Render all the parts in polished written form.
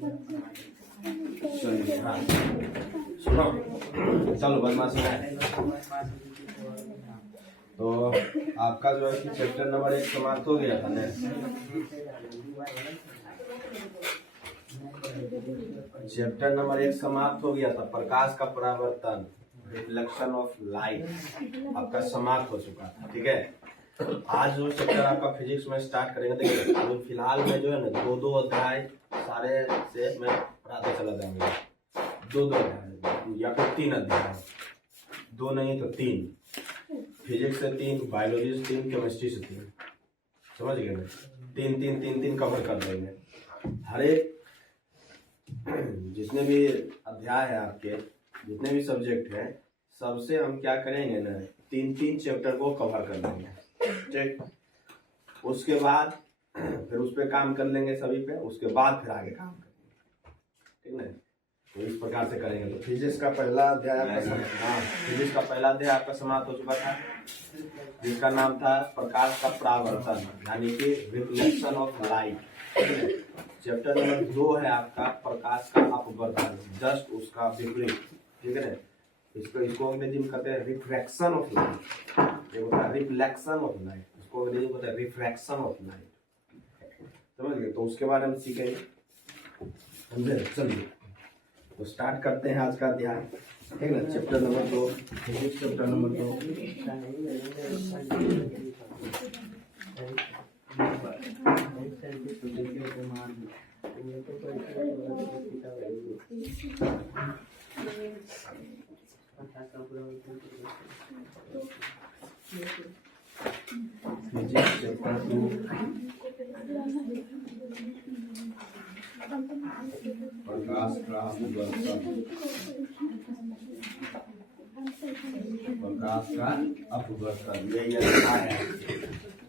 चलिए हाँ सुनो, चलो बदमाश तो आपका जो है कि चैप्टर नंबर 1 समाप्त हो गया था ना। चैप्टर नंबर 1 समाप्त हो गया था, प्रकाश का परावर्तन, रिफ्लेक्शन ऑफ लाइट आपका समाप्त हो चुका था। ठीक है, आज जो चैप्टर आपका फिजिक्स में स्टार्ट करेंगे, देखिए तो फिलहाल में जो है ना 2-2 अध्याय सारे से मैं पढ़ाते चला जाऊंगा। 2-2 अध्याय या फिर 3 अध्याय, 2 नहीं तो 3, फिजिक्स से 3, बायोलॉजी से 3, केमिस्ट्री से 3, समझ गए ना? 3-3-3-3 कवर कर देंगे। हर एक जितने भी अध्याय है आपके, जितने भी सब्जेक्ट हैं, सबसे हम क्या करेंगे ना 3-3 चैप्टर को कवर कर लेंगे। ठीक, उसके बाद फिर उस पर काम कर लेंगे सभी पे, उसके बाद फिर आगे काम करेंगे। ठीक ना, तो इस प्रकार से करेंगे। तो फिजिक्स का पहला अध्याय आपका समाप्त हो चुका था, जिसका नाम था प्रकाश का परावर्तन, यानी कि reflection of light. Chapter number 2 है आपका प्रकाश का अपवर्तन, जस्ट उसका विपरीत। ठीक है ना, इसको अंग्रेजी में कहते हैं रिफ्रैक्शन ऑफ लाइट, ये होता है रिफ्लेक्शन ऑफ लाइट, इसको अंग्रेजी में कहते हैं रिफ्रैक्शन ऑफ लाइट। समझ गए? तो उसके बारे में सीखेंगे, समझे? चलिए तो स्टार्ट करते हैं आज का अध्याय। ठीक ना, chapter number 2, chapter number 2 physics chapter 2 प्रकाश का अपवर्तन, प्रकाश का अपवर्तन, यही अध्याय है,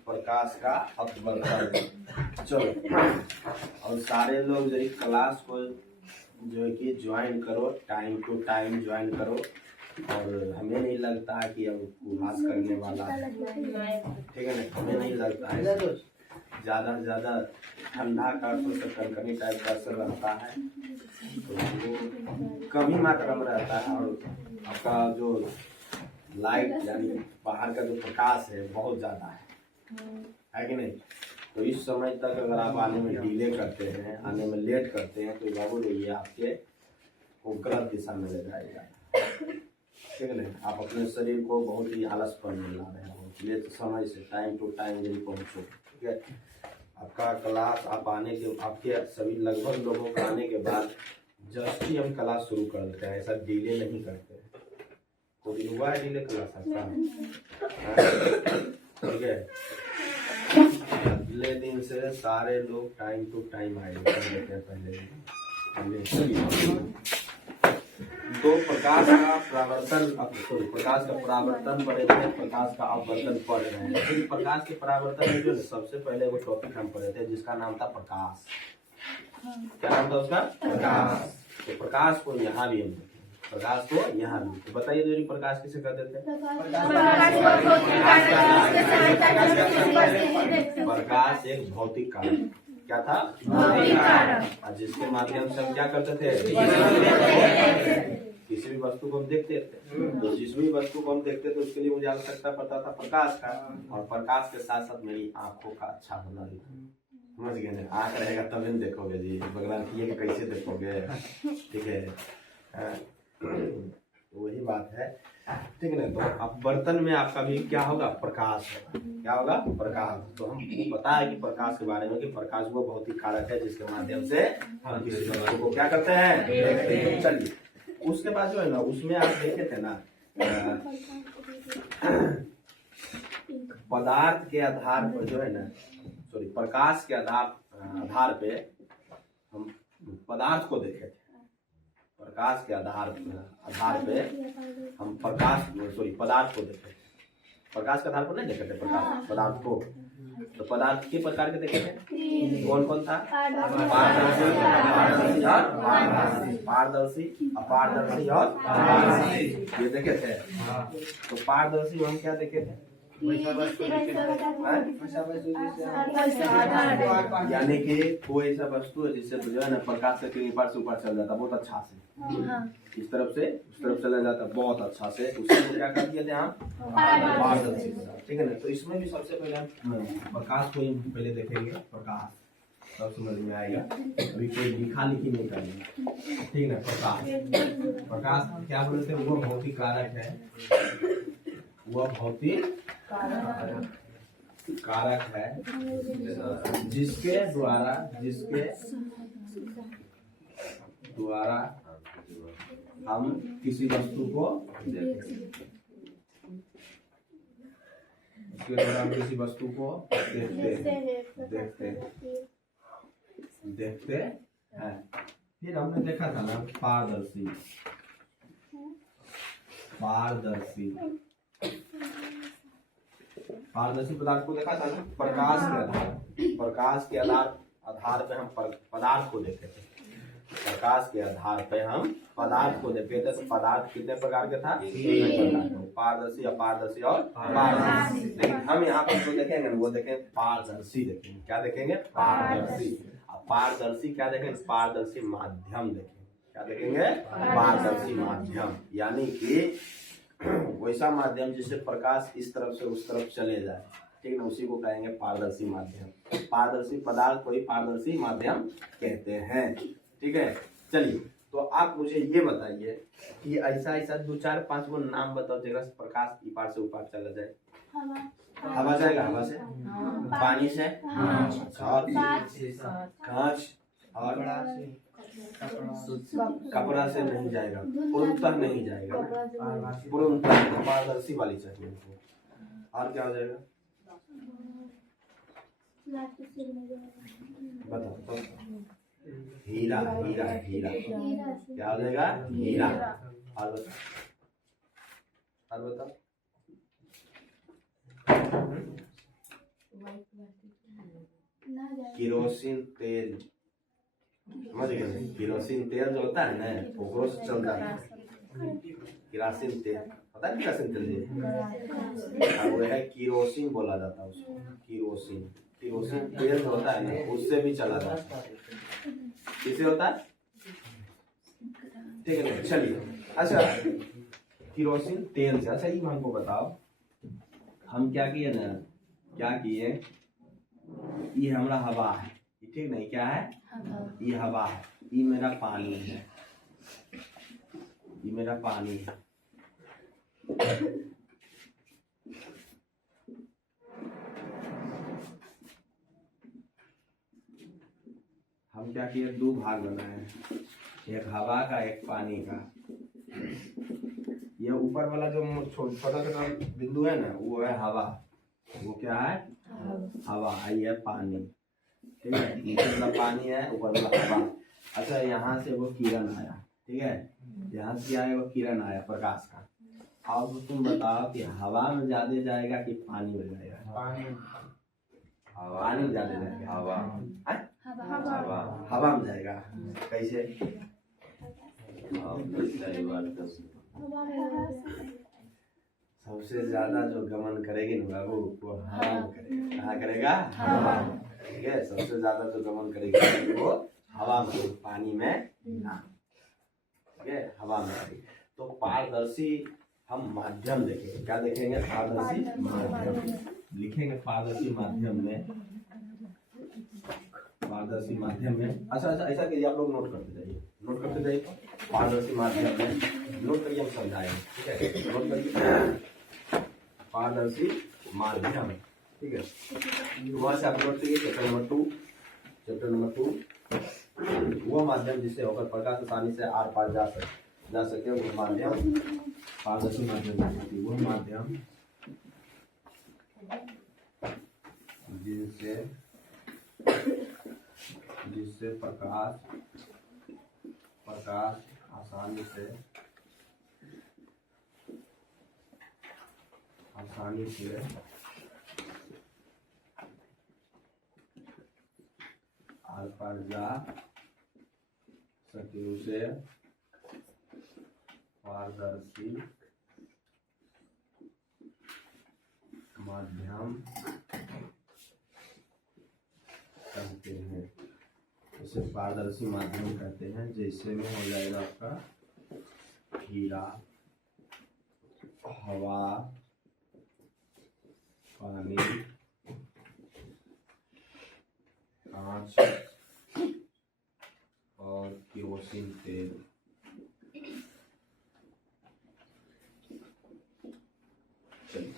प्रकाश का अपवर्तन। चलो, और सारे लोग जो क्लास को जो है कि ज्वाइन करो, टाइम टू टाइम ज्वाइन करो, और हमें नहीं लगता है कि अब उपहास करने वाला है। ठीक है ना, हमें नहीं लगता है, ज़्यादा से ज़्यादा ठंडा का कनकनी टाइप का असर रहता है, तो वो कम ही मात्रा में रहता है, और आपका जो लाइट यानी बाहर का जो प्रकाश है बहुत ज़्यादा है कि नहीं? तो इस समय तक अगर आप आने में डिले करते हैं, आने में लेट करते हैं, तो बाबू ये आपके को गलत दिशा में ले जाएगा। ठीक है नहीं, आप अपने शरीर को बहुत ही आलसपन में ला रहे हो, इसलिए तो समय से टाइम टू टाइम यदि पहुँचो। ठीक है, आपका क्लास आप आने के, आपके सभी लगभग लोगों का आने के बाद जस्ट ही हम क्लास शुरू कर देते हैं, ऐसा डिले नहीं करते हैं। कोई हुआ है डिले क्लास आपका? ठीक है, अगले दिन से सारे लोग टाइम टू टाइम आएंगे, कर लेते हैं पहले। तो प्रकाश का परावर्तन, प्रकाश का परावर्तन पढ़े थे, प्रकाश का अपवर्तन पढ़ रहे हैं। लेकिन प्रकाश के परावर्तन में जो सबसे पहले वो टॉपिक हम पढ़े थे, जिसका नाम था प्रकाश। क्या नाम था उसका? प्रकाश। तो प्रकाश को यहाँ भी हम, प्रकाश को यहाँ भी, तो बताइए दीदी प्रकाश किसे कहते थे? प्रकाश एक भौतिक कारण, क्या था? भौतिक कारण, जिसके माध्यम से हम क्या करते थे? किसी भी वस्तु को हम देखते थे, तो जिस भी वस्तु को हम देखते थे उसके लिए मुझे आवश्यकता पड़ता था प्रकाश का, और प्रकाश के साथ साथ मेरी आंखों का अच्छा होना भी था। समझ गए ना, आंख रहेगा तब नहीं देखोगे जी, बगल किए कैसे देखोगे? ठीक है, वही बात है। ठीक है ना, तो अब बर्तन में आपका भी क्या होगा? प्रकाश होगा। क्या होगा? प्रकाश। तो हमको पता है कि प्रकाश के बारे में, कि प्रकाश वो भौतिक कारक है जिसके माध्यम से हम किसी वस्तु को क्या करते हैं? देखते हैं। चलिए, उसके बाद जो है ना, उसमें आप देखे थे ना, पदार्थ के आधार पर जो है ना, सॉरी प्रकाश के आधार पे हम पदार्थ को देखे थे। प्रकाश के आधार पे हम पदार्थ को देखे। प्रकाश के आधार पर नहीं देखे थे पदार्थ को, तो पदार्थ के प्रकार के देखे थे। कौन कौन था? पारदर्शी, अपारदर्शी और ये देखे थे। तो पारदर्शी हम क्या देखे थे? यानी कि कोई ऐसा वस्तु है जिससे जो है ना प्रकाश का किरण ऊपर से ऊपर चल जाता है बहुत अच्छा से, इस तरफ से उस तरफ चला जाता है बहुत अच्छा से, उसको क्या कर दिया थे हम पारदर्शी। ठीक है ना, तो इसमें भी सबसे पहले हम प्रकाश को ही पहले देखेंगे, प्रकाश तब समझ में आएगा। अभी कोई लिखा लिखी नहीं करनी, ठीक है। प्रकाश, प्रकाश क्या बोलते हैं, वो भौतिक कारक है, वह भौतिक कारक है जिसके द्वारा हम किसी वस्तु को देखते हैं। फिर हमने देखा था ना पारदर्शी पदार्थ को देखा था ना, प्रकाश के आधार पे हम पदार्थ को देखते थे। प्रकाश के आधार पे हम पदार्थ को देखते थे। तो पदार्थ कितने प्रकार के था, पारदर्शी, अपारदर्शी और पारदर्शी। लेकिन हम यहाँ पर जो देखेंगे वो देखेंगे पारदर्शी, देखेंगे क्या देखेंगे, पारदर्शी। पारदर्शी क्या देखेंगे, पारदर्शी माध्यम देखेंगे। क्या देखेंगे, पारदर्शी माध्यम, यानी कि वैसा माध्यम जिससे प्रकाश इस तरफ से उस तरफ चले जाए, ठीक है, उसी को कहेंगे पारदर्शी माध्यम। पारदर्शी पदार्थ को ही पारदर्शी माध्यम कहते हैं। ठीक है, चलिए तो आप मुझे ये बताइए कि ऐसा 2 4 5 वो नाम बताओ जगह से प्रकाश इपार से उपार चला जाए। हवा जाएगा, हवा से, पानी से, कांच और कपड़ा से नहीं जाएगा, पूर्णतः नहीं जाएगा, पूर्णतः पारदर्शी वाली चाहिए हमको। और क्या हो जाएगा बताओ तो? हीरा, हीरा, हीरा क्या हो जाएगा, हीरा। और बताओ केरोसिन तेल, समझ गए, केरोसिन तेल जो होता है ना वो चलता है, केरोसिन तेल पता है, केरोसिन तेल वो है केरोसिन बोला जाता है उसको, केरोसिन तेल जो होता है ना उससे भी चला जाता है। किससे होता है, ठीक है, चलिए। अच्छा, केरोसिन तेल से, अच्छा ये हमको बताओ, हम क्या किए ना, ये हमारा हवा है, ठीक नहीं, क्या है, ये हवा है, ये मेरा पानी है, ये मेरा पानी है। हम क्या किए, 2 भाग बनाए, एक हवा का एक पानी का। ये ऊपर वाला जो छोटा छोटा बिंदु है ना वो है हवा, वो क्या है, हवा, ये है पानी, ठीक है, नीचे वाला पानी है, ऊपर वाला हवा। अच्छा, यहाँ से वो किरण आया, ठीक है, यहाँ से आया वो किरण आया प्रकाश का। अब तुम बताओ कि हवा में ज्यादा जाएगा कि पानी में जाएगा, पानी में ज्यादा जाएगा, हवा में जाएगा। कैसे, सबसे ज्यादा जो गमन करेगी ना बाबू वो हवा में करेगा। कहाँ करेगा, हवा में, ठीक है, सबसे ज्यादा जो गमन करेगी वो हवा में, पानी में ना, ठीक है, हवा में करेगी। तो पारदर्शी हम माध्यम देखेंगे, क्या देखेंगे, पारदर्शी माध्यम लिखेंगे, पारदर्शी माध्यम में, पारदर्शी माध्यम में। अच्छा, ऐसा करिए, आप लोग नोट करते जाइए, पारदर्शी माध्यम में नोट करिए, हम समझाएंगे, ठीक है, नोट करिए, पारदर्शी माध्यम, ठीक है। वहां से आप नोट करिए चैप्टर नंबर 2 वो माध्यम जिससे होकर प्रकाश आसानी से आर पार जा सके वो माध्यम पारदर्शी माध्यम, वो माध्यम जिससे प्रकाश आसानी से आर पार जा सके उसे पारदर्शी माध्यम कहते हैं। इसे पारदर्शी माध्यम कहते हैं। जैसे में हो जाएगा आपका हीरा, हवा, पानी, कांच और केरोसिन तेल। चलिए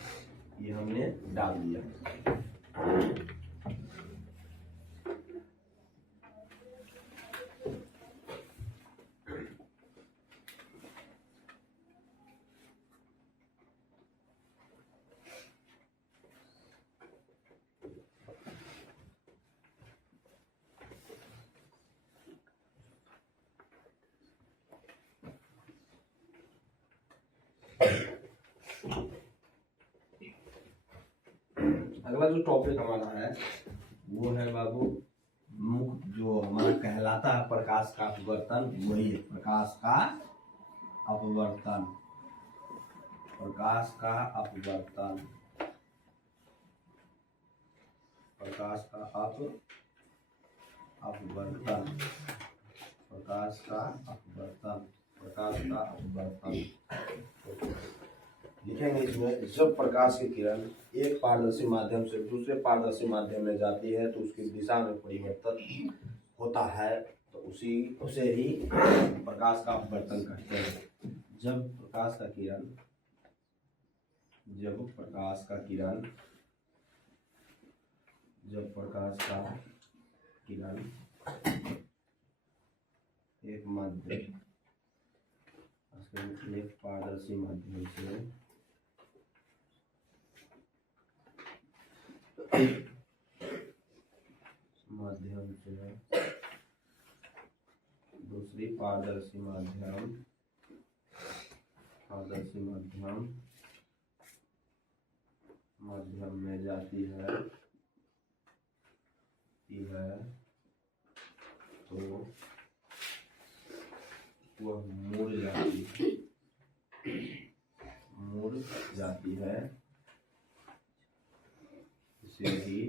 ये हमने डाल दिया। अगला जो टॉपिक हमारा है वो है बाबू मुख्य जो हमारा कहलाता है प्रकाश का अपवर्तन। वही है प्रकाश का अपवर्तन। प्रकाश का अपवर्तन, प्रकाश का अपवर्तन, प्रकाश का अपवर्तन, प्रकाश का अपवर्तन लिखेंगे इसमें। जब प्रकाश की किरण एक पारदर्शी माध्यम से दूसरे पारदर्शी माध्यम में जाती है तो उसकी दिशा में परिवर्तन होता है, तो उसे ही प्रकाश का अपवर्तन कहते हैं। जब प्रकाश का किरण एक पारदर्शी माध्यम से दूसरी पारदर्शी माध्यम में जाती है तो वह मुड़ जाती है। इसे ही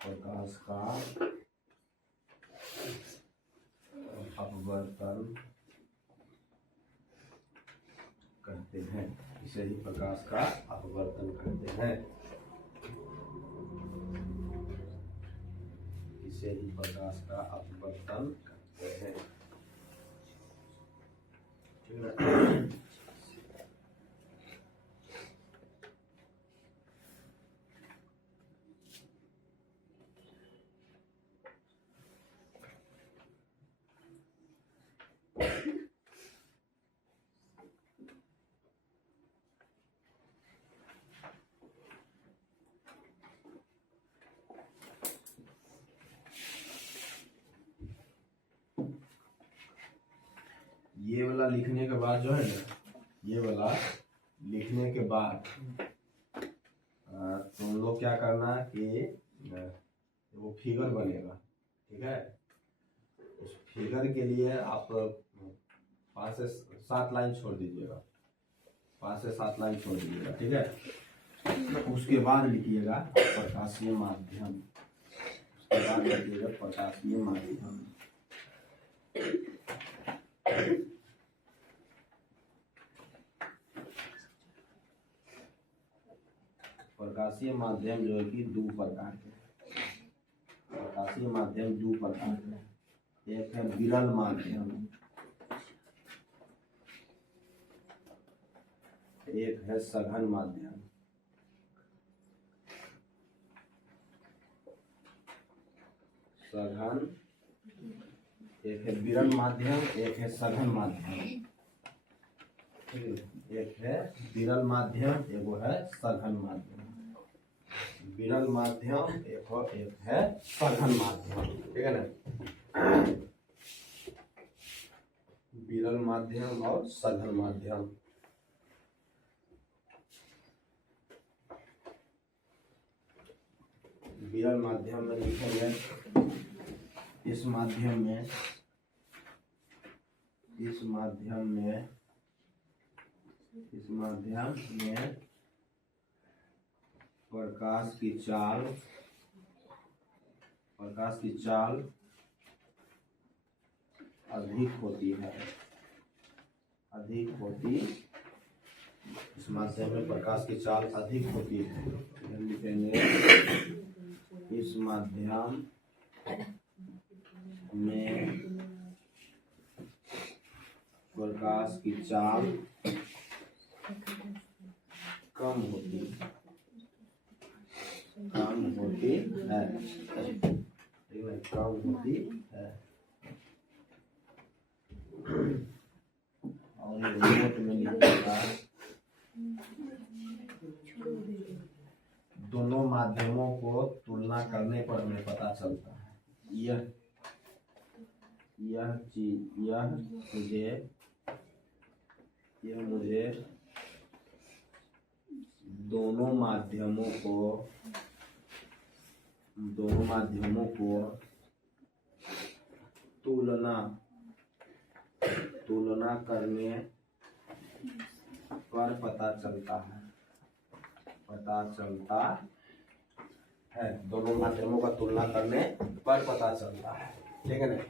प्रकाश का अपवर्तन कहते हैं। इसे ही प्रकाश का अपवर्तन कहते हैं। इसे ही प्रकाश का अपवर्तन कहते हैं। ठीक है। ये वाला लिखने के बाद जो है ना, ये वाला लिखने के बाद तुम लोग क्या करना कि वो फिगर बनेगा। ठीक है। उस फिगर के लिए आप 5 से 7 लाइन छोड़ दीजिएगा। 5 से 7 लाइन छोड़ दीजिएगा। ठीक है। उसके बाद लिखिएगा प्रकाशीय माध्यम। उसके बाद लिखिएगा प्रकाशीय माध्यम। प्रकाशीय माध्यम जो है कि 2 प्रकार के। प्रकाशीय माध्यम 2 प्रकार के। एक है विरल माध्यम, एक है सघन माध्यम। सघन, एक है विरल माध्यम, एक है सघन माध्यम। एक है विरल माध्यम, एक है सघन माध्यम। विरल माध्यम एक है सघन माध्यम। ठीक है ना। विरल माध्यम और सघन माध्यम। विरल माध्यम में लिखेंगे इस माध्यम में इस माध्यम में प्रकाश की चाल अधिक होती है। इस माध्यम में प्रकाश की चाल अधिक होती है। लिखेंगे इस माध्यम में प्रकाश की चाल कम होती है। कम होती है। और नोट में लिखा दोनों माध्यमों को तुलना करने पर हमें पता चलता है। यह मुझे दोनों माध्यमों को तुलना करने पर पता चलता है। दोनों माध्यमों का तुलना करने पर पता चलता है। ठीक है ना।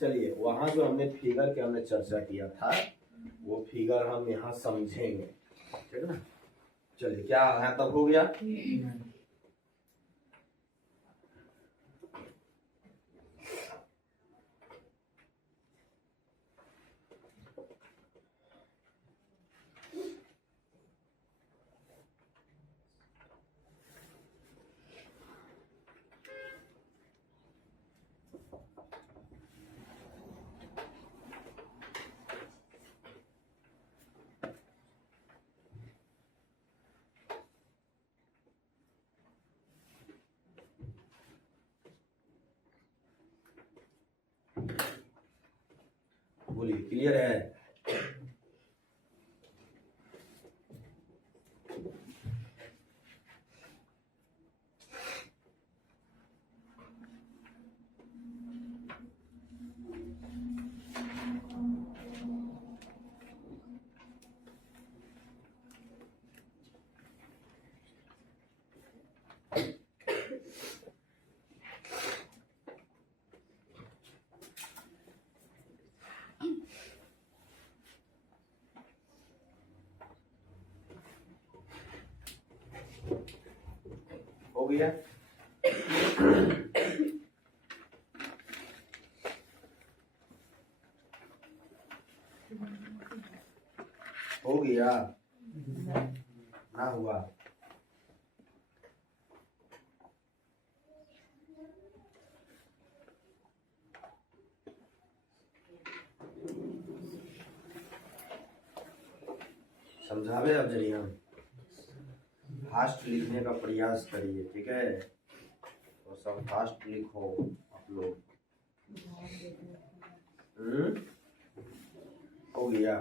चलिए, वहां जो हमने फिगर के हमने चर्चा किया था वो फिगर हम यहाँ समझेंगे। ठीक है ना। चलिए, क्या यहाँ तक हो गया? बोलिए, क्लियर है? हो गया? हो गया? ना हुआ? समझावे अब जरिए हम फास्ट लिखने का प्रयास करिए। ठीक है, तो सब फास्ट लिखो आप लोग। हो गया?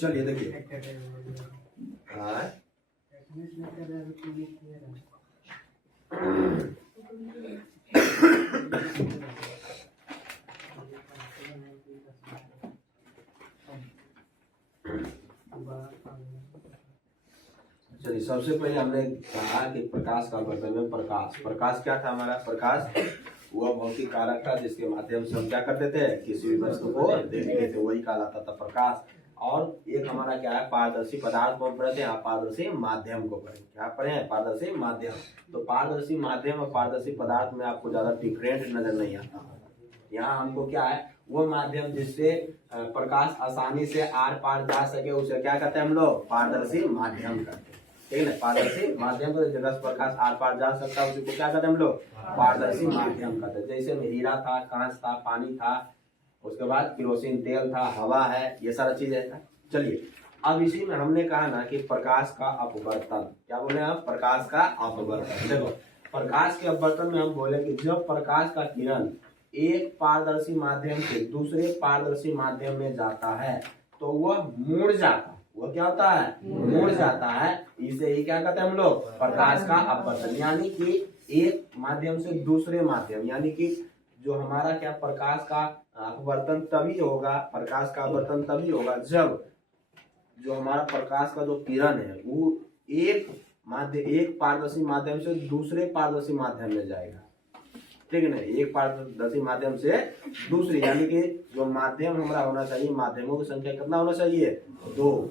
चलिए देखिए। हाँ, चलिए, सबसे पहले हमने कहा कि प्रकाश का वर्तन में प्रकाश क्या था हमारा? प्रकाश वह भौतिक कारक था जिसके माध्यम से हम क्या करते थे? किसी भी वस्तु को देखते थे, वही कहलाता था प्रकाश। और एक हमारा क्या है? पारदर्शी पदार्थ को पढ़ते हैं, पारदर्शी माध्यम को पढ़े। क्या पढ़े हैं? पारदर्शी माध्यम। तो पारदर्शी माध्यम और पारदर्शी पदार्थ में आपको ज्यादा डिफरेंट नजर नहीं आता। यहाँ हमको क्या है? वो माध्यम जिससे प्रकाश आसानी से आर पार जा सके उसे क्या कहते हैं हम लोग? पारदर्शी माध्यम कहते हैं। ठीक है ना। पारदर्शी माध्यम को जगह प्रकाश आर पार जा सकता है उसी को क्या कहते हैं हम लोग? पारदर्शी माध्यम कहते हैं। जैसे में हीरा था, कांच था, पानी था, उसके बाद केरोसिन तेल था, हवा है, ये सारा चीज है। चलिए, अब इसी में हमने कहा ना कि प्रकाश का अपवर्तन। क्या बोले आप? प्रकाश का अपवर्तन। देखो, प्रकाश के अपवर्तन में हम बोले कि जब प्रकाश का किरण एक पारदर्शी माध्यम से दूसरे पारदर्शी माध्यम में जाता है तो वह मुड़ जाता है। वो क्या होता है? मुड़ जाता है। इसे ही क्या कहते हैं हम लोग? प्रकाश का अपवर्तन। यानी कि एक माध्यम से दूसरे माध्यम, यानी कि जो हमारा क्या प्रकाश का अपवर्तन तभी होगा, प्रकाश का अपवर्तन तभी होगा जब जो हमारा प्रकाश का जो किरण है वो एक पारदर्शी माध्यम से दूसरे पारदर्शी माध्यम में जाएगा, ठीक है ना। एक पारदर्शी माध्यम से दूसरी, यानी कि जो माध्यम हमारा होना चाहिए, माध्यमों की संख्या कितना होना चाहिए, 2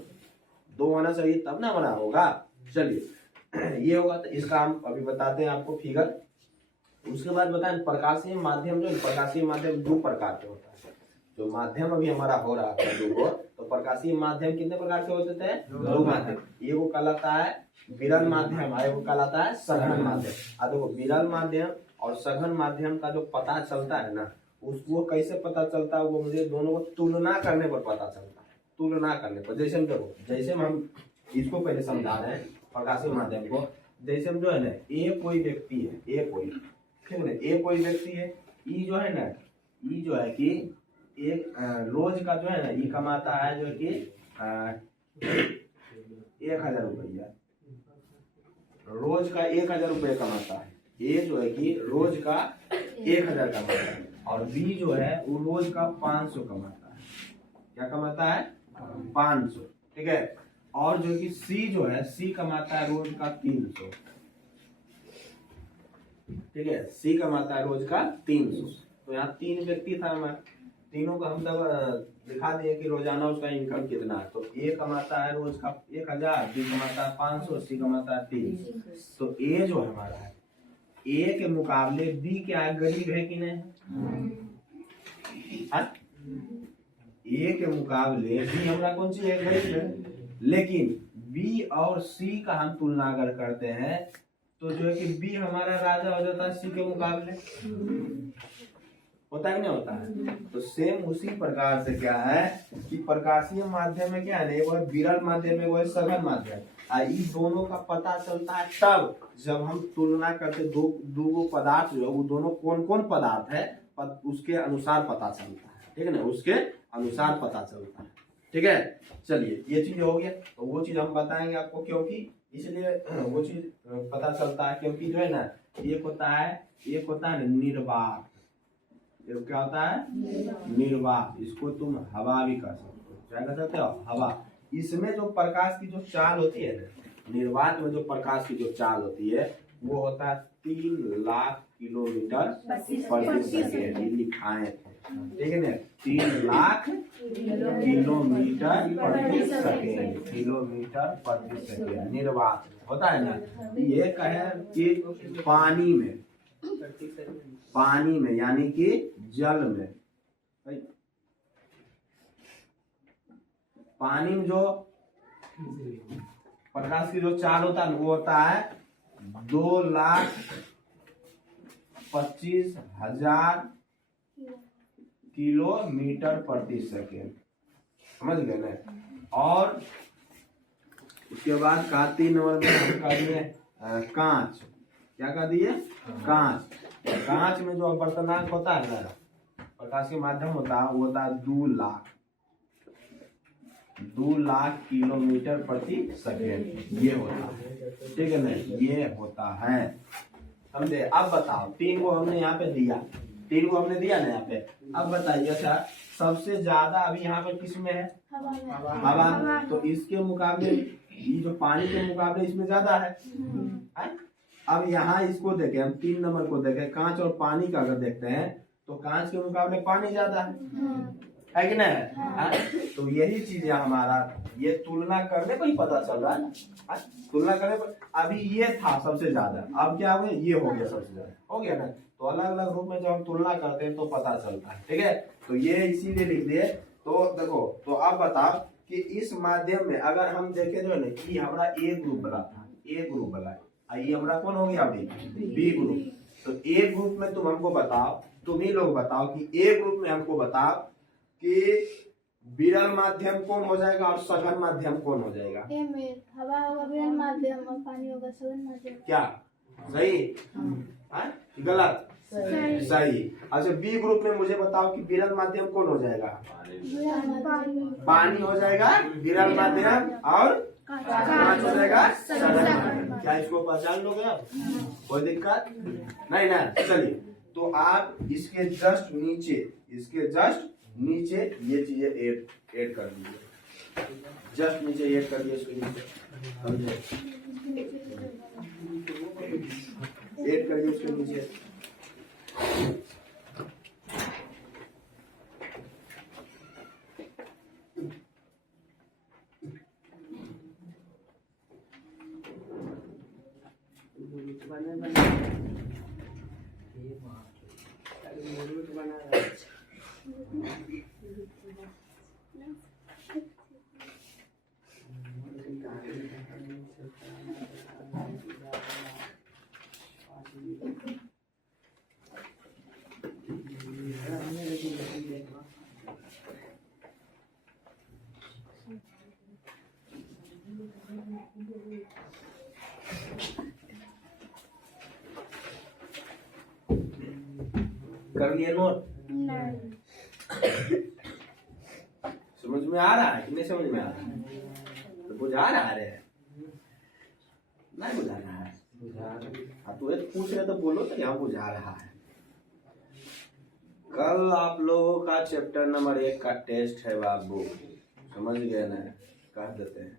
होना चाहिए, तब ना बना होगा। चलिए ये होगा, तो इसका हम अभी बताते हैं आपको फिगर। उसके बाद बताएं प्रकाशीय माध्यम, जो प्रकाशीय माध्यम 2 प्रकार के होता है। जो माध्यम अभी हमारा हो रहा है 2, तो प्रकाशीय माध्यम कितने प्रकार के होते थे, 2 माध्यम। ये वो कहलाता है विरल माध्यम, और वो कहलाता है सघन माध्यम। अब देखो विरल माध्यम और सघन माध्यम का जो पता चलता है ना, उसको कैसे पता चलता है, वो मुझे दोनों को तुलना करने पर पता चलता है। तुलना करने पर, जैसे हम देखो, जैसे हम इसको पहले समझा रहे हैं प्रकाशीय माध्यम को। जैसे हम जो है ना, ए कोई व्यक्ति है, ए कोई, ठीक है ना, ए कोई व्यक्ति है, ई जो है ना, ई जो है कि एक रोज का जो है ना, ये कमाता है जो कि 1000 रुपया, रोज का 1000 रुपये कमाता है। ए जो है कि रोज का 1000 कमाता है, और बी जो है वो रोज का 500 कमाता है। क्या कमाता है, 500, ठीक है। और जो कि सी जो है, सी कमाता है रोज का 300, ठीक है, सी कमाता है रोज का 300। तो यहाँ 3 व्यक्ति था हमारा, तीनों का हम दिखा दिए कि रोजाना उसका इनकम कितना है। तो ए कमाता है रोज का 1000, बी कमाता है 500, सी कमाता है 300। तो ए जो हमारा है, ए के मुकाबले बी क्या है, गरीब है कि नहीं, ए के मुकाबले बी हमारा कौन सी है, गरीब है। लेकिन बी और सी का हम तुलना अगर करते हैं तो जो है कि बी हमारा राजा हो जाता है सी के मुकाबले, होता है कि नहीं होता है। तो सेम उसी प्रकार से क्या है कि प्रकाशीय माध्यम में क्या है, वो विरल माध्यम में, वो सघन माध्यम। इन दोनों का पता चलता है तब जब हम तुलना करते, दो पदार्थ जो है वो दोनों कौन कौन पदार्थ है उसके अनुसार पता चलता है, ठीक है ना, उसके अनुसार पता चलता है, ठीक है। चलिए ये चीज हो गया, तो वो चीज हम बताएंगे आपको, क्योंकि इसलिए वो चीज पता चलता है, क्योंकि जो है ना, एक होता है निर्वात, क्या होता है, निर्वात। इसको तुम हवा भी कर सकते हो, क्या कर सकते हो, हवा। इसमें जो प्रकाश की जो चाल होती है ना, निर्वात में जो प्रकाश की जो चाल होती है वो होता है 3 लाख किलोमीटर प्रति सेकेंड, लिखाए, ठीक है ना, 3 लाख किलोमीटर प्रति सेकेंड, किलोमीटर प्रति सेकेंड निर्वात होता है ना। ये कहे कि पानी में यानी कि जल में, पानी में जो प्रकाश की जो चाल होता है वो होता है 2,25,000 किलोमीटर प्रति सेकेंड, समझ गए ना। और उसके बाद का 3 नंबर में हम कर दिए कांच, क्या कर दिए, कांच। कांच में जो अपवर्तनांक होता है ना, प्रकाश के माध्यम होता है, वो होता है 2 लाख किलोमीटर प्रति सेकेंड, ये होता है, ठीक है ना, ये होता है, समझे। अब बताओ 3 को हमने यहाँ पे दिया, 3 को हमने दिया ना यहाँ पे। अब बताइए अच्छा, सबसे ज्यादा अभी यहाँ पे किसमें है, हवा। तो इसके मुकाबले ये जो पानी के मुकाबले इसमें ज्यादा है। अब यहाँ इसको देखें, हम 3 नंबर को देखें, कांच और पानी का अगर देखते हैं तो कांच के मुकाबले पानी ज्यादा है कि नहीं। तो यही चीज है हमारा, ये तुलना करने पर ही पता चल रहा है, तुलना करने पर। अभी ये था सबसे ज्यादा, अब क्या हुआ, ये हो गया सबसे ज्यादा, हो गया ना। तो अलग अलग रूप में जब हम तुलना करते हैं तो पता चलता है, ठीक है। तो ये इसीलिए लिख दिए। तो देखो, तो अब बताओ कि इस माध्यम में अगर हम देखें जो है कि हमारा ए ग्रुप बना था, ए ग्रुप बना, ये हमारा कौन हो गया अभी, बी ग्रुप। तो ए ग्रुप में तुम हमको बताओ, तुम ही लोग बताओ कि ए ग्रुप में हमको बताओ कि विरल माध्यम कौन हो जाएगा और सघन माध्यम कौन हो जाएगा। हवा होगा विरल माध्यम और पानी होगा सघन माध्यम। क्या सही, गलत, सही। अच्छा बी ग्रुप में मुझे बताओ कि विरल माध्यम कौन हो जाएगा, पानी हो जाएगा विरल माध्यम, और कांच हो जाएगा सघन। क्या इसको पहचान लोगे आप, कोई दिक्कत नहीं ना। चलिए, तो आप इसके जस्ट नीचे ये चीजें ऐड कर दीजिए। जस्ट नीचे ऐड कर दिए, इसको नीचे समझे, ऐड कर दिए इसको नीचे। कर लिए नोट? नहीं। समझ में आ रहा है कि नहीं समझ में आ रहा है? तो बुझा रहा है, नहीं बुझा रहा है? हाँ तो एक पूछ रहे तो बोलो तो यहाँ बुझा रहा है। कल आप लोगों का चैप्टर नंबर 1 का टेस्ट है बाबू, समझ गए ना? कह देते हैं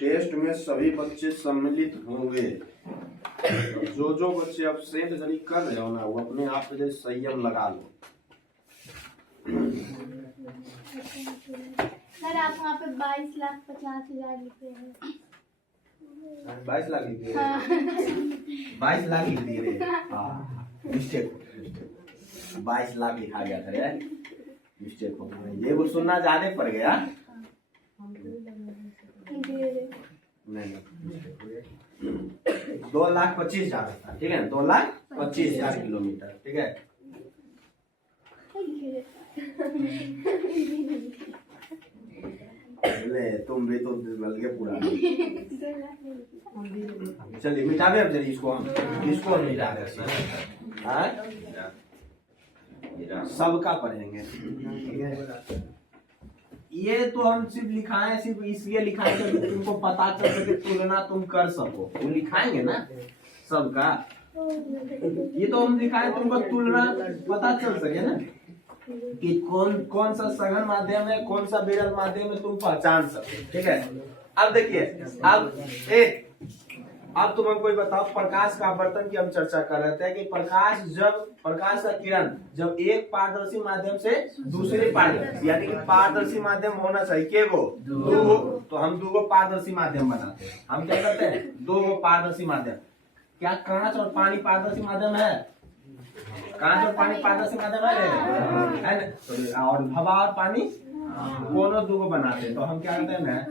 टेस्ट में सभी बच्चे सम्मिलित होंगे। जो जो बच्चे अपसेंट जरी कर रहे हो ना, वो अपने आप पे संयम लगा लो। सर आप वहाँ पे 22,50,000 लिखे हैं। 22 लाख लिख दिए? 22 लाख लिख दिए? हाँ मिस्टेक, 22 लाख लिखा गया था यार, मिस्टेक हो गया। ये वो सुनना ज्यादा पड़ गया। नहीं 2,25,000 था, ठीक है, 2,25,000 किलोमीटर, ठीक है। ले तुम भी तो बल के पूरा। चलिए मिटावे अब जल्दी इसको, हम मिटा देते हैं। सबका पढ़ेंगे, ठीक है। ये तो हम सिर्फ लिखाएं, सिर्फ इसलिए लिखाएं कि तुमको पता चल सके, तुलना तुम कर सको, वो लिखाएंगे ना सबका। ये तो हम दिखाएं तुमको तुलना पता चल सके ना, कि कौन सा सघन माध्यम है, कौन सा विरल माध्यम है, तुम पहचान सके, ठीक है। अब देखिए, अब तुम हमको बताओ, प्रकाश का आवर्तन की हम चर्चा कर रहे थे कि प्रकाश का किरण जब एक पारदर्शी माध्यम से दूसरे पारदर्शी, यानी कि पारदर्शी माध्यम होना चाहिए केगो दो, तो हम 2 पारदर्शी माध्यम बनाते हैं। हम क्या करते हैं, 2 पारदर्शी माध्यम। क्या कांच और पानी पारदर्शी माध्यम है? कांच और पानी पारदर्शी माध्यम है ना? और हवा और पानी दोनों 2 बनाते हैं। तो हम क्या करते हैं ना,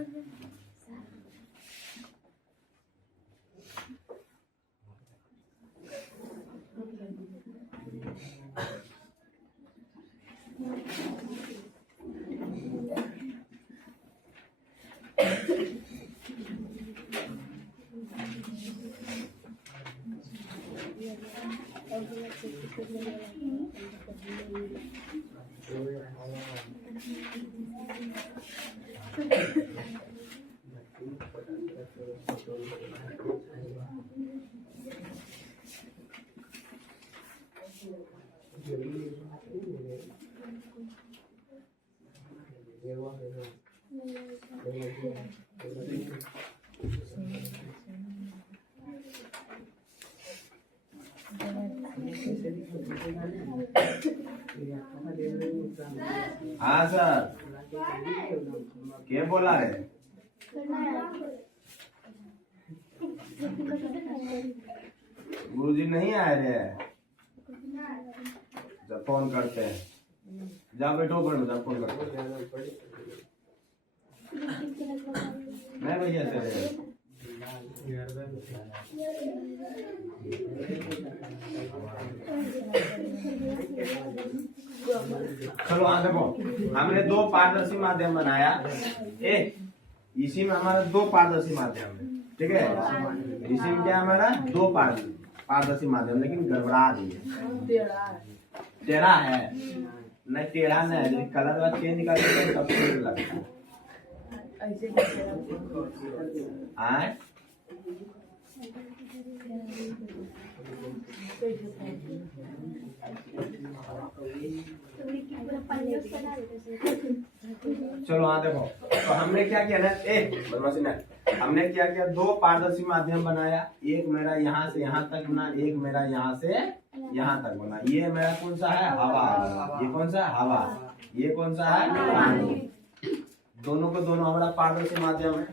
हाँ सर, क्या बोला है? गुरुजी नहीं आए रे, जब फोन करते हैं, जाओ बैठो ऊपर में, जब फोन करते नहीं भैया तेरे। चलो हाँ देखो, हमने 2 पारदर्शी माध्यम बनाया, इसी में हमारा 2 पारदर्शी माध्यम है, ठीक है। इसी में क्या हमारा 2 पारदर्शी माध्यम, लेकिन गड़बड़ा दी है, टेढ़ा है। नहीं टेढ़ा नहीं है, लेकिन कलर का चेंज करके तब ठीक लगता है। चलो हाँ देखो, तो हमने क्या किया ना, बदमाशी ना, हमने क्या किया, दो पारदर्शी माध्यम बनाया, एक मेरा यहाँ से यहाँ तक बना, एक मेरा यहाँ से यहाँ तक बना। ये मेरा कौन सा है, हवा, ये कौन सा है, हवा, ये कौन सा है, पानी। दोनों को दोनों हमारा पारदर्शी माध्यम है,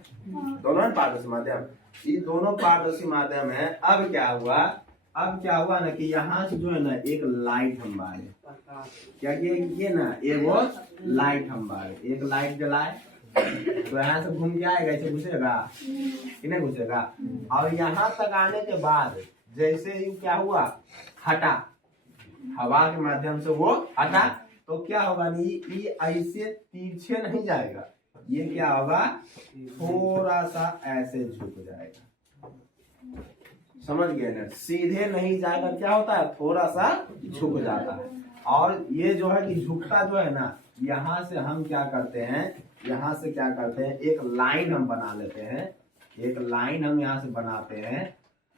दोनों है पारदर्शी माध्यम, ये दोनों पारदर्शी माध्यम है। अब क्या हुआ ना कि यहाँ से जो है ना एक लाइट हम बारे, क्या किया ये ना, एगो लाइट हम बारे, एक लाइट जलाए तो यहाँ से घूम के आएगा, ऐसे घुसेगा कि नहीं घुसेगा। और यहाँ तक आने के बाद जैसे ही क्या हुआ, हटा, हवा के माध्यम से वो हटा, तो क्या होगा नहीं, ये ऐसे तिरछे नहीं जाएगा, ये क्या होगा, थोड़ा सा ऐसे झुक जाएगा। समझ गए ना, सीधे नहीं जाएगा, क्या होता है, थोड़ा सा झुक जाता है। और ये जो है कि झुकता जो है ना, यहाँ से हम क्या करते हैं, यहाँ से क्या करते हैं, एक लाइन हम बना लेते हैं, एक लाइन हम यहाँ से बनाते हैं।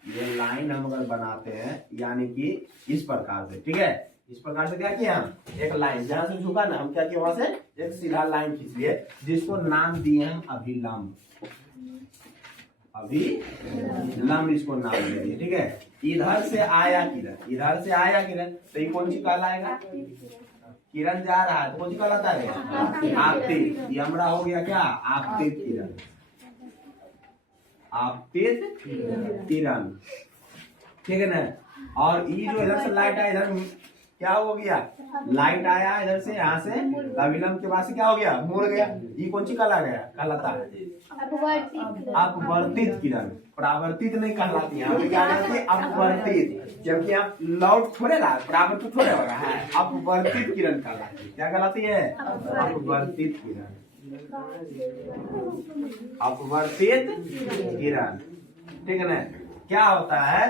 ये लाइन हम अगर बनाते हैं यानी कि इस प्रकार से, ठीक है, इस प्रकार से क्या किया हम, एक लाइन जहाँ से झुका ना, हम क्या किया, वहां से एक सीधा लाइन खींच लिए, जिसको नाम दिए हम अभिलंब, अभिलंब इसको नाम दे दिए, ठीक है। इधर से आया किरण, इधर से आया किरण, तो ये कौन सी कहलाएगा, किरण जा रहा है तो कौन सी कहलाता है, आपतित। ये हमारा हो गया क्या, आपतित किरण, आपतित किरण, ठीक है ना। और ये जो इधर से लाइट आया, इधर क्या हो गया, लाइट आया इधर से, यहाँ से अभिलंब के बाद से क्या हो गया, मुड़ गया, ये कौन सी कहलाता है, अपवर्तित किरण। परावर्तित नहीं कहलाती है, हमें क्या कहते हैं, अपवर्तित, जबकि आप लौट थोड़े रहा, परावर्तित थोड़े हो रहा है, अपवर्तित किरण कहलाती है। क्या कहलाती है, अपवर्तित किरण, अपवर्तित किरण, ठीक है ना। क्या होता है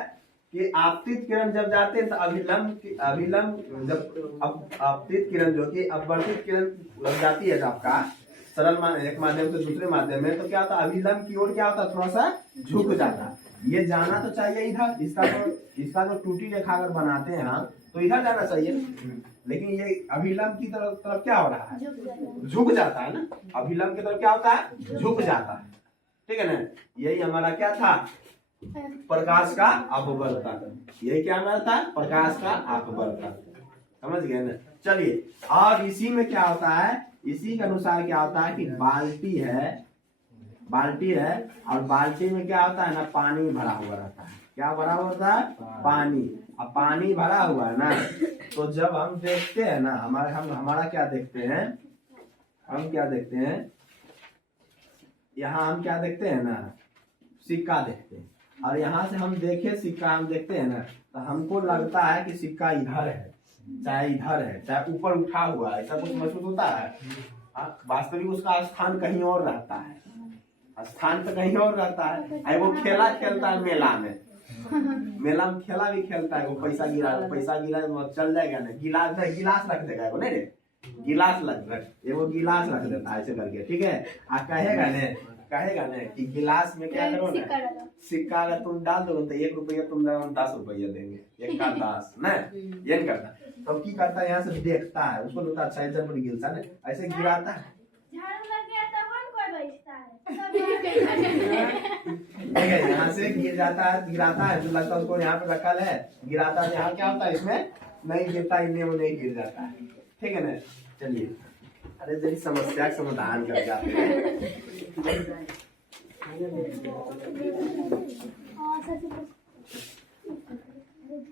कि आपतित किरण जब जाते हैं तो अभिलंब जब आपतित किरण जो कि अपवर्तित किरण लग जाती है, जब आपका सरल एक माध्यम से दूसरे माध्यम में, तो क्या होता है, अभिलंब की ओर क्या होता है, थोड़ा सा झुक जाता है। ये जाना तो चाहिए इधर, इसका जो टूटी रेखा अगर बनाते हैं हम तो इधर जाना चाहिए, लेकिन ये अभिलंब की तरफ क्या हो रहा है, झुक जाता है ना, अभिलंब की तरफ क्या होता है, झुक जाता है, ठीक है ना। यही हमारा क्या था, प्रकाश का अपवर्तन, यही क्या हमारा था, प्रकाश का अपवर्तन, समझ गए ना। चलिए, और इसी में क्या होता है, इसी के अनुसार क्या होता है कि बाल्टी है और बाल्टी में क्या होता है ना, पानी भरा हुआ रहता है। क्या भरा हुआ रहता है, पानी। अब पानी भरा हुआ है ना, तो जब हम देखते हैं ना, हमारा क्या देखते हैं, हम क्या देखते हैं, यहाँ हम क्या देखते हैं ना, सिक्का देखते हैं, और यहाँ से हम देखे सिक्का हम देखते हैं ना, तो हमको लगता है कि सिक्का इधर है, चाहे इधर है, चाहे ऊपर उठा हुआ है, ऐसा कुछ महसूस होता है। वास्तविक उसका स्थान कहीं और रहता है, स्थान तो कहीं और रहता है। वो खेला खेलता है मेला में खेला भी खेलता है, वो पैसा गिरा तो चल जाएगा ना, गिलास रख देगा वो, नहीं रे, गिलास वो गिलास रख देता है ऐसे करके, ठीक है। कहेगा ने कि गिलास में क्या करो ना, सिक्का अगर तुम डाल दो तो 1 रुपया तुम 10 रुपया देंगे, 1 का 10 ना, ये नहीं करता। तब की करता है, यहाँ से देखता है, उसको लगता अच्छा इधर पर गिरता है, ऐसे गिराता है, ठीक है, यहाँ से गिर जाता है, गिराता है, जो लगता है उसको यहाँ पे रखा है, गिराता है, यहाँ क्या होता है, इसमें नहीं गिरता, इनमें वो नहीं गिर जाता है, ठीक है ना। चलिए, अरे जल्दी समस्या का समाधान कर जाते हैं।